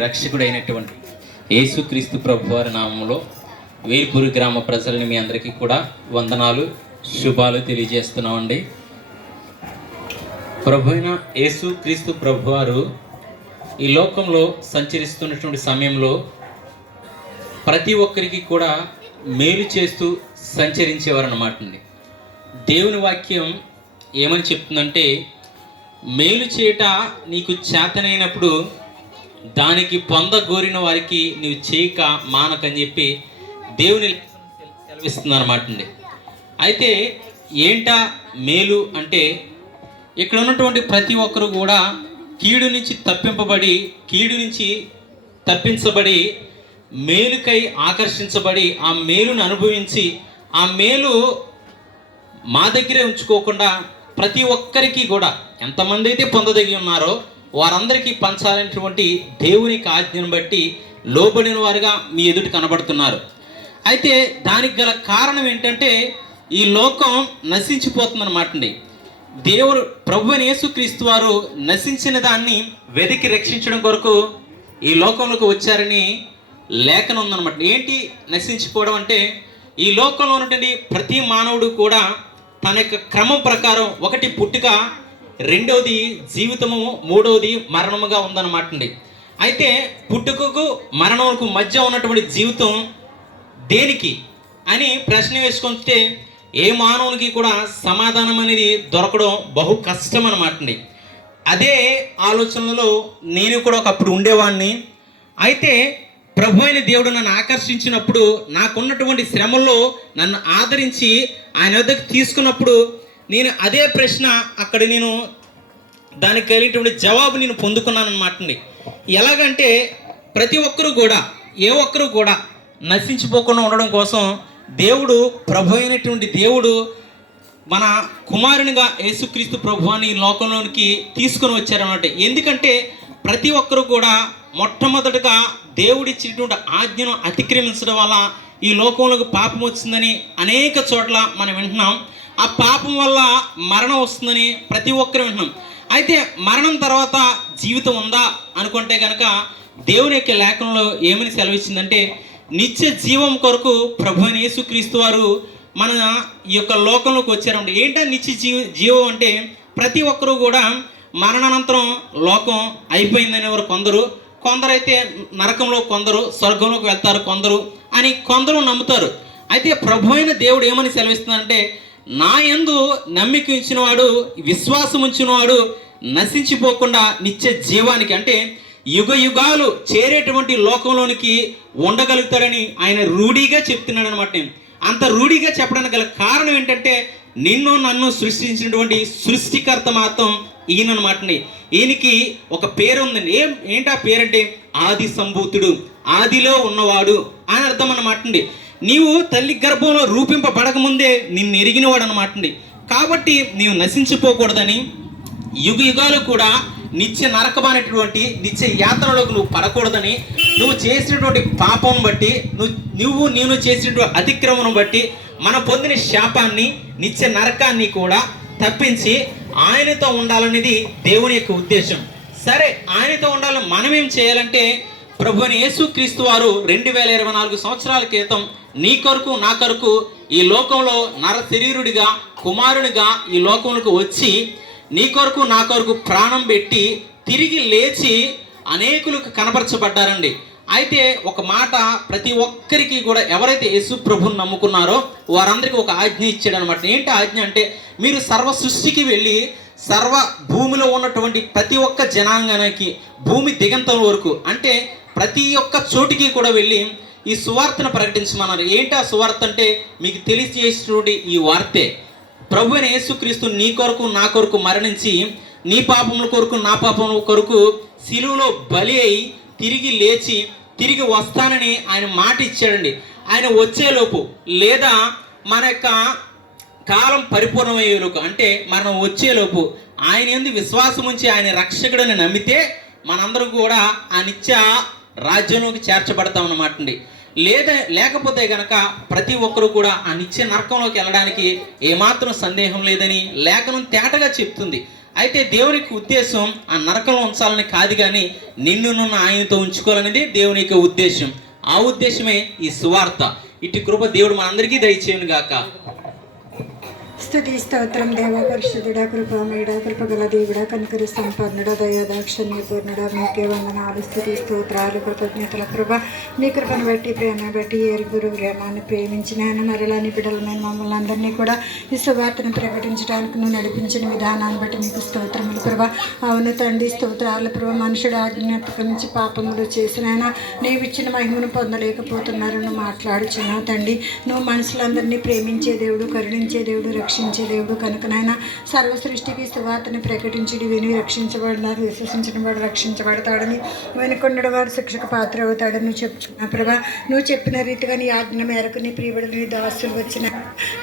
రక్షకుడైనటువంటి యేసుక్రీస్తు ప్రభువారి నామంలో వేల్పూరి గ్రామ ప్రజలని మీ అందరికీ కూడా వందనాలు శుభాలు తెలియజేస్తున్నామండి. ప్రభు అయిన యేసుక్రీస్తు ప్రభువారు ఈ లోకంలో సంచరిస్తున్నటువంటి సమయంలో ప్రతి ఒక్కరికి కూడా మేలు చేస్తూ సంచరించేవారు అన్నమాట అండి. దేవుని వాక్యం ఏమని చెప్తుందంటే, మేలు చేయట నీకు చేతనైనప్పుడు దానికి పొందగోరిన వారికి నీవు చేయక మానకని చెప్పి దేవుని సెలవిస్తుంది అనమాట అండి. అయితే ఏంటా మేలు అంటే, ఇక్కడ ఉన్నటువంటి ప్రతి ఒక్కరు కూడా కీడు నుంచి తప్పించబడి మేలుకై ఆకర్షించబడి ఆ మేలును అనుభవించి ఆ మేలు మా దగ్గరే ఉంచుకోకుండా ప్రతి ఒక్కరికి కూడా ఎంతమంది అయితే పొందదగి ఉన్నారో వారందరికీ పంచాలనేటువంటి దేవునికి ఆజ్ఞను బట్టి లోబడిన వారుగా మీ ఎదుటి కనబడుతున్నారు. అయితే దానికి గల కారణం ఏంటంటే, ఈ లోకం నశించిపోతుందన్నమాట అండి. దేవుడు ప్రభువైన యేసుక్రీస్తు వారు నశించిన దాన్ని వెతికి రక్షించడం కొరకు ఈ లోకంలోకి వచ్చారని లేఖనం ఉందన్నమాట. ఏంటి నశించిపోవడం అంటే, ఈ లోకంలో ఉన్నటువంటి ప్రతి మానవుడు కూడా తన యొక్క క్రమం ప్రకారం ఒకటి పుట్టుక, రెండవది జీవితము, మూడవది మరణముగా ఉందన్నమాట అండి. అయితే పుట్టుకకు మరణములకు మధ్య ఉన్నటువంటి జీవితం దేనికి అని ప్రశ్న వేసుకుంటే ఏ మానవునికి కూడా సమాధానం అనేది దొరకడం బహు కష్టం అన్నమాట అండి. అదే ఆలోచనలో నేను కూడా ఒకప్పుడు ఉండేవాడిని. అయితే ప్రభు అయిన దేవుడు నన్ను ఆకర్షించినప్పుడు, నాకున్నటువంటి శ్రమల్లో నన్ను ఆదరించి ఆయన వద్దకు తీసుకున్నప్పుడు నేను అదే ప్రశ్న అక్కడ దానికి కలిగినటువంటి జవాబు నేను పొందుకున్నాను అనమాట అండి. ఎలాగంటే, ప్రతి ఒక్కరూ కూడా ఒక్కరు కూడా నశించిపోకుండా ఉండడం కోసం దేవుడు, ప్రభు అయినటువంటి దేవుడు మన కుమారునిగా యేసుక్రీస్తు ప్రభువాన్ని ఈ లోకంలోనికి తీసుకొని వచ్చారన్నమాట. ఎందుకంటే ప్రతి ఒక్కరు కూడా మొట్టమొదటిగా దేవుడిచ్చినటువంటి ఆజ్ఞను అతిక్రమించడం వల్ల ఈ లోకంలోకి పాపం వచ్చిందని అనేక చోట్ల మనం వింటున్నాం. ఆ పాపం వల్ల మరణం వస్తుందని ప్రతి ఒక్కరు వింటున్నాం. అయితే మరణం తర్వాత జీవితం ఉందా అనుకుంటే కనుక దేవుని యొక్క లేఖనంలో ఏమని సెలవిచ్చిందంటే, నిత్య జీవం కొరకు ప్రభు అయిన యేసుక్రీస్తు వారు మన ఈ యొక్క లోకంలోకి వచ్చారండి. ఏంటంటే నిత్య జీవం అంటే, ప్రతి ఒక్కరూ కూడా మరణానంతరం లోకం అయిపోయిందని వారు కొందరైతే నరకంలో, కొందరు స్వర్గంలోకి వెళ్తారు కొందరు నమ్ముతారు. అయితే ప్రభు అయిన దేవుడు ఏమని సెలవిస్తున్నాడంటే, నా యందు నమ్మిక ఉంచినవాడు, విశ్వాసం ఉంచినవాడు నశించిపోకుండా నిత్య జీవానికి అంటే యుగ యుగాలు చేరేటువంటి లోకంలోనికి ఉండగలుగుతాడని ఆయన రూఢిగా చెప్తున్నాడు అనమాట. అంత రూఢిగా చెప్పడానికి గల కారణం ఏంటంటే, నిన్ను నన్ను సృష్టించినటువంటి సృష్టికర్త మాత్రం ఈయనమాట. ఈయనకి ఒక పేరు ఉందండి. ఏంటి ఆ పేరంటే, ఆది సంభూతుడు, ఆదిలో ఉన్నవాడు అని అర్థం అన్నమాట అండి. నీవు తల్లి గర్భంలో రూపింపబడకముందే నిన్ను ఎరిగినవాడు అనమాట అండి. కాబట్టి నీవు నశించిపోకూడదని, యుగ యుగాలు కూడా నిత్య నరకమైనటువంటి నిత్య యాత్రలోకి నువ్వు పడకూడదని, నువ్వు చేసినటువంటి పాపం బట్టి, నేను చేసినటువంటి అతిక్రమం బట్టి మనం పొందిన శాపాన్ని, నిత్య నరకాన్ని కూడా తప్పించి ఆయనతో ఉండాలనేది దేవుని యొక్క ఉద్దేశం. సరే, ఆయనతో ఉండాలని మనం ఏం చేయాలంటే, ప్రభు అయిన యేసుక్రీస్తు వారు 2024 సంవత్సరాల క్రితం నీ కొరకు నా కొరకు ఈ లోకంలో నర శరీరుడిగా, కుమారునిగా ఈ లోకంలోకి వచ్చి నీ కొరకు నా కొరకు ప్రాణం పెట్టి తిరిగి లేచి అనేకులకు కనపరచబడ్డారండి. అయితే ఒక మాట ప్రతి ఒక్కరికి కూడా, ఎవరైతే యేసు ప్రభుని నమ్ముకున్నారో వారందరికీ ఒక ఆజ్ఞ ఇచ్చాడు అనమాట. ఏంటి ఆజ్ఞ అంటే, మీరు సర్వ సృష్టికి వెళ్ళి సర్వ భూమిలో ఉన్నటువంటి ప్రతి ఒక్క జనాంగానికి, భూమి దిగంతం వరకు అంటే ప్రతి ఒక్క చోటికి కూడా వెళ్ళి ఈ సువార్తను ప్రకటించమన్నారు. ఏంటి ఆ సువార్త అంటే, మీకు తెలియజేసినటువంటి ఈ వార్తే, ప్రభు అయిన యేసుక్రీస్తు నీ కొరకు నా కొరకు మరణించి, నీ పాపముల కొరకు నా పాపముల కొరకు శిలువలో బలి అయి తిరిగి లేచి తిరిగి వస్తానని ఆయన మాట ఇచ్చాడండి. ఆయన వచ్చేలోపు, లేదా మన యొక్క కాలం పరిపూర్ణమయ్యేలోపు అంటే మనం వచ్చేలోపు ఆయన యందు విశ్వాసం ఉంచి ఆయన రక్షకుడని నమ్మితే మనందరం కూడా ఆ నిత్య రాజ్యంలోకి చేర్చబడతాం అన్నమాట అండి. లేకపోతే కనుక ప్రతి ఒక్కరు కూడా ఆ నిత్య నరకంలోకి వెళ్ళడానికి ఏమాత్రం సందేహం లేదని లేఖనం తేటగా చెప్తుంది. అయితే దేవునికి ఉద్దేశం ఆ నరకంలో ఉంచాలని కాదు, కానీ నిన్ను ఆయనతో ఉంచుకోవాలనేది దేవుని యొక్క ఉద్దేశం. ఆ ఉద్దేశమే ఈ సువార్త. ఇటు కృప దేవుడు మనందరికీ దయచేయును గాక. స్తుతి స్తోత్రం దేవ పరిశుద్ధుడా, కృపామయుడా, కృపగల దేవుడా, కనికరి సంపన్నుడా, దయాదాక్షణ్య పూర్ణుడా, మీకే వందనాలు, స్తుతి స్తోత్రాలు, కృతజ్ఞతల ప్రభ. మీ కృపను బట్టి, ప్రేమను బట్టి, ఏరుగురు ప్రేమాన్ని ప్రేమించిన ఆయన మరలాని బిడ్డలమైన మమ్మల్ని అందరినీ కూడా ఈ సువార్తను ప్రకటించడానికి నువ్వు నడిపించిన విధానాన్ని బట్టి మీకు స్తోత్రములు ప్రభ. అవును తండ్రి, స్తోత్రాలు ప్రభ. మనుషుడు ఆజ్ఞాతక నుంచి పాపములు చేసిన ఆయన నీవు ఇచ్చిన మహిమను పొందలేకపోతున్నారు. నువ్వు మాట్లాడుచున్నావు తండ్రి. నువ్వు మనుషులందరినీ ప్రేమించే దేవుడు, కరుణించే దేవుడు, రక్షించే దేవుడు కనుక నాయన సర్వ సృష్టికి సువార్తను ప్రకటించుడి. విని రక్షించబడినారు, విశ్వసించిన వాడు రక్షించబడతాడని, వెనుకొండడు వాడు శిక్షకు పాత్ర అవుతాడని చెప్తున్నా ప్రభా. నువ్వు చెప్పిన రీతిగా నీ ఆజ్ఞ మేరకు నీ ప్రియబడులు, నీ దాసులు వచ్చిన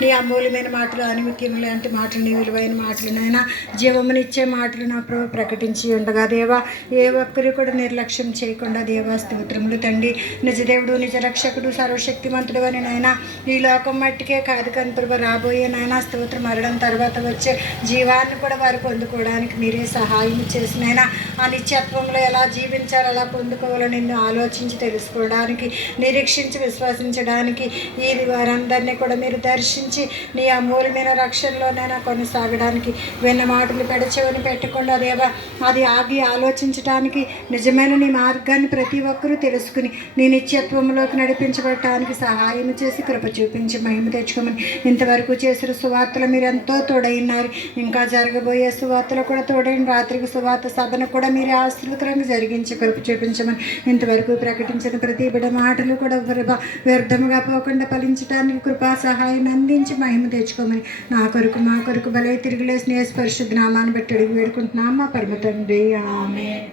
నీ అమూల్యమైన మాటలు, అనిముత్యం లాంటి మాటలు, నీ విలువైన మాటలు నాయన, జీవమునిచ్చే మాటలు నా ప్రభు ప్రకటించి ఉండగా దేవా, ఏ ఒక్కరు కూడా నిర్లక్ష్యం చేయకుండా దేవా స్తోత్రములు తండ్రి. నిజదేవుడు, నిజ రక్షకుడు, సర్వశక్తిమంతుడు అని నాయన ఈ లోకం మట్టికే కాదు కానీ ప్రభు రాబోయే నాయన స్తోత్రం మరణం తర్వాత వచ్చే జీవాన్ని కూడా వారు పొందుకోవడానికి మీరే సహాయం చేసినైనా ఆ నిత్యత్వంలో ఎలా జీవించాలో, ఎలా పొందుకోవాలని నిన్ను ఆలోచించి తెలుసుకోవడానికి, నిరీక్షించి విశ్వసించడానికి ఈ వారందరినీ కూడా మీరు దర్శించి నీ అమూల్యమైన రక్షణలోనైనా కొనసాగడానికి విన్న మాటలు పెడచెవిని పెట్టకుండా దేవా అది ఆగి ఆలోచించడానికి, నిజమైన నీ మార్గాన్ని ప్రతి ఒక్కరూ తెలుసుకుని నీ నిత్యత్వంలోకి నడిపించబడటానికి సహాయం చేసి కృప చూపించి మహిమ తెచ్చుకోమని ఇంతవరకు చేసిన సువార్తలు మీరు ఎంతో తోడైనారు. ఇంకా జరగబోయే సువార్తలు కూడా తోడైన రాత్రికి సువార్త సభను కూడా మీరు ఆశీర్వకరంగా జరిగించి కృప చూపించమని ఇంతవరకు ప్రకటించిన ప్రతి బిడ్డ మాటలు కూడా వ్యర్థముగా పోకుండా ఫలించడానికి కృపా సహాయాన్ని అందించి మహిమ తెచ్చుకోమని నా కొరకు మా కొరకు బలై తిరిగిలేసిన యేసు పరిశుద్ధ నామాన్ని బట్టి అడిగి వేడుకుంటున్నాం మా పరమ తండ్రి. ఆమేన్.